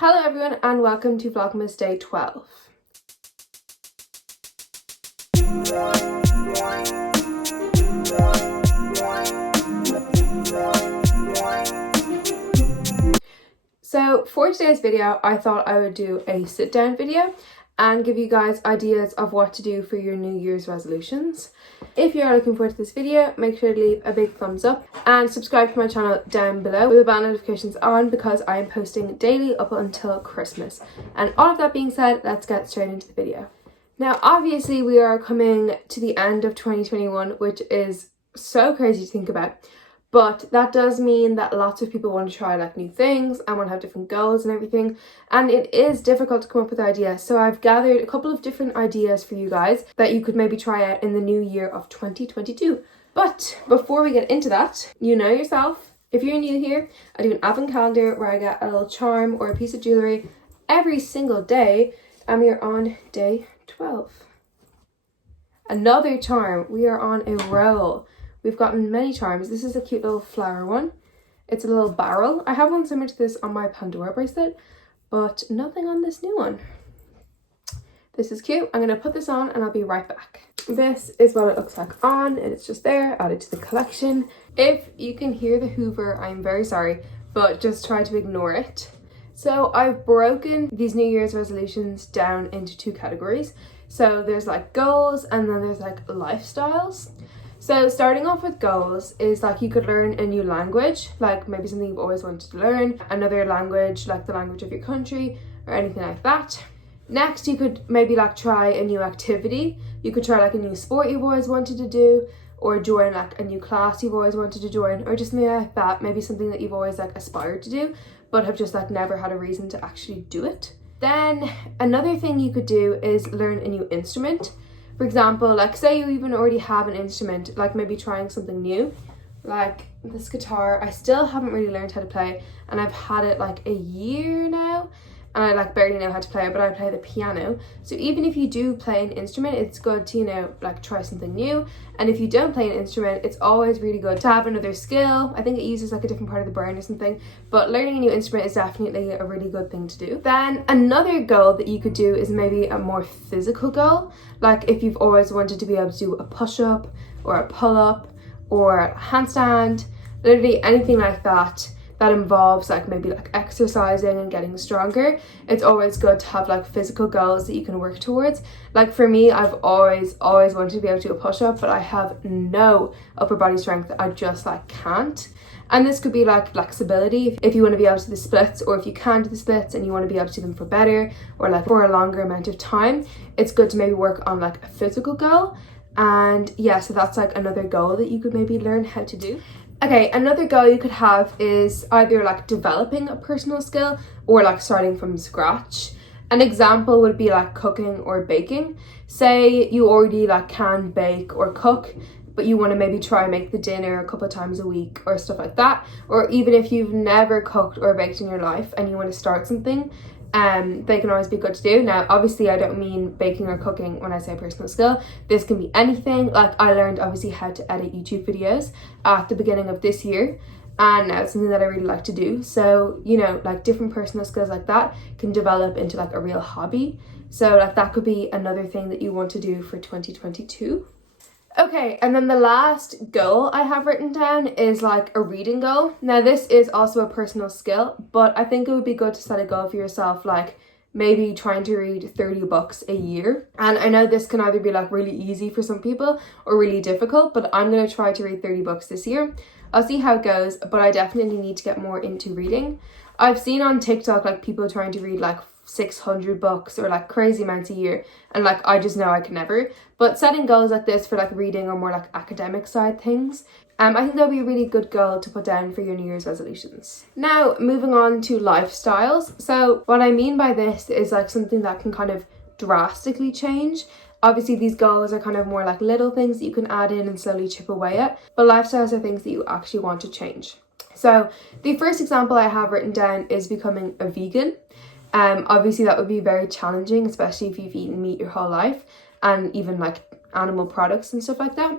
Hello everyone and welcome to Vlogmas Day 12. So for today's video, I thought I would do a sit down video and give you guys ideas of what to do for your New Year's resolutions. If you are looking forward to this video, make sure to leave a big thumbs up and subscribe to my channel down below with the bell notifications on because I am posting daily up until Christmas. And all of that being said, let's get straight into the video. Now obviously we are coming to the end of 2021, which is so crazy to think about. But that does mean that lots of people want to try like new things and want to have different goals and everything. And it is difficult to come up with ideas. So I've gathered a couple of different ideas for you guys that you could maybe try out in the new year of 2022. But before we get into that, you know yourself. If you're new here, I do an advent calendar where I get a little charm or a piece of jewellery every single day. And we are on day 12. Another charm. We are on a roll. We've gotten many charms. This is a cute little flower one. It's a little barrel. I have one similar to this on my Pandora bracelet, but nothing on this new one. This is cute. I'm going to put this on and I'll be right back. This is what it looks like on, and it's just there, added to the collection. If you can hear the Hoover, I'm very sorry, but just try to ignore it. So I've broken these New Year's resolutions down into two categories. So there's like goals and then there's like lifestyles. So starting off with goals is like you could learn a new language, like maybe something you've always wanted to learn, another language like the language of your country or anything like that. Next, you could maybe like try a new activity. You could try like a new sport you've always wanted to do, or join like a new class you've always wanted to join, or just something like that. Maybe something that you've always like aspired to do, but have just like never had a reason to actually do it. Then another thing you could do is learn a new instrument. For example, like say you even already have an instrument, like maybe trying something new, like this guitar. I still haven't really learned how to play, and I've had it like a year now, and I like barely know how to play it, but I play the piano. So even if you do play an instrument, it's good to, you know, like try something new. And if you don't play an instrument, it's always really good to have another skill. I think it uses like a different part of the brain or something, but learning a new instrument is definitely a really good thing to do. Then another goal that you could do is maybe a more physical goal. Like if you've always wanted to be able to do a push-up or a pull-up or a handstand, literally anything like that that involves like maybe like exercising and getting stronger. It's always good to have like physical goals that you can work towards. Like for me, I've always wanted to be able to do a push-up, but I have no upper body strength. I just like can't. And this could be like flexibility if you want to be able to do the splits, or if you can do the splits and you want to be able to do them for better or like for a longer amount of time, it's good to maybe work on like a physical goal. And yeah, so that's like another goal that you could maybe learn how to do. Okay, another goal you could have is either like developing a personal skill or like starting from scratch. An example would be like cooking or baking. Say you already like can bake or cook, but you want to maybe try make the dinner a couple of times a week or stuff like that. Or even if you've never cooked or baked in your life and you want to start something, they can always be good to do. Now obviously I don't mean baking or cooking when I say personal skill. This can be anything. Like I learned obviously how to edit YouTube videos at the beginning of this year, and now it's something that I really like to do. So you know, like different personal skills like that can develop into like a real hobby. So like that could be another thing that you want to do for 2022. Okay, and then the last goal I have written down is like a reading goal. Now this is also a personal skill, but I think it would be good to set a goal for yourself, like maybe trying to read 30 books a year. And I know this can either be like really easy for some people or really difficult, but I'm going to try to read 30 books this year. I'll see how it goes, but I definitely need to get more into reading. I've seen on TikTok like people trying to read like 600 books or like crazy amounts a year, and like I just know I can never. But setting goals like this for like reading or more like academic side things, I think that'll be a really good goal to put down for your New Year's resolutions. Now moving on to lifestyles. So what I mean by this is like something that can kind of drastically change. Obviously these goals are kind of more like little things that you can add in and slowly chip away at, but lifestyles are things that you actually want to change. So the first example I have written down is becoming a vegan. Obviously that would be very challenging, especially if you've eaten meat your whole life and even like animal products and stuff like that.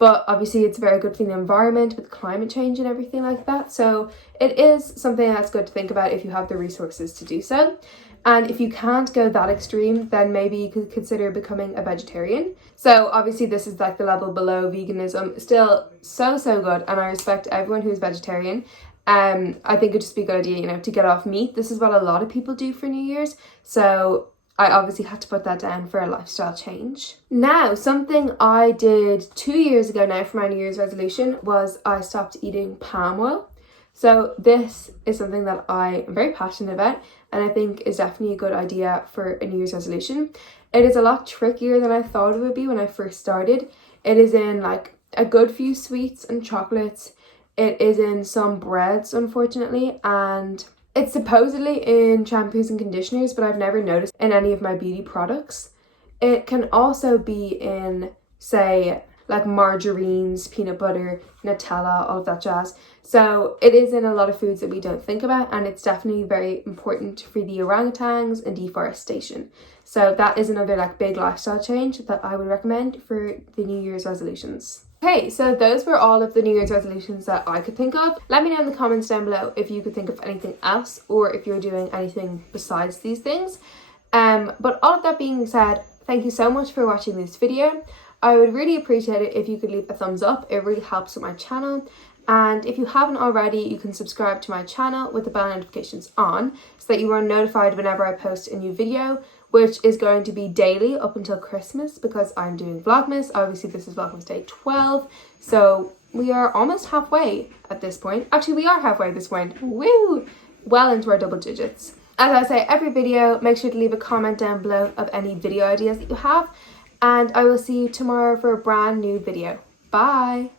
but obviously it's very good for the environment with climate change and everything like that. So it is something that's good to think about if you have the resources to do so. And if you can't go that extreme, then maybe you could consider becoming a vegetarian. So obviously this is like the level below veganism. Still so good, and I respect everyone who's vegetarian. I think it'd just be a good idea, you know, to get off meat. This is what a lot of people do for New Year's. So I obviously had to put that down for a lifestyle change. Now, something I did 2 years ago now for my New Year's resolution was I stopped eating palm oil. So this is something that I am very passionate about, and I think is definitely a good idea for a New Year's resolution. It is a lot trickier than I thought it would be when I first started. It is in like a good few sweets and chocolates. It is in some breads, unfortunately, and it's supposedly in shampoos and conditioners, but I've never noticed in any of my beauty products. It can also be in, say, like margarines, peanut butter, Nutella, all of that jazz. So it is in a lot of foods that we don't think about, and it's definitely very important for the orangutans and deforestation. So that is another like big lifestyle change that I would recommend for the New Year's resolutions. Okay, so those were all of the New Year's resolutions that I could think of. Let me know in the comments down below if you could think of anything else, or if you're doing anything besides these things. But all of that being said, thank you so much for watching this video. I would really appreciate it if you could leave a thumbs up. It really helps with my channel. And if you haven't already, you can subscribe to my channel with the bell notifications on so that you are notified whenever I post a new video, which is going to be daily up until Christmas because I'm doing Vlogmas. Obviously, this is Vlogmas day 12, so we are almost halfway at this point. Actually, we are halfway at this point. Woo! Well into our double digits. As I say every video, make sure to leave a comment down below of any video ideas that you have, and I will see you tomorrow for a brand new video. Bye!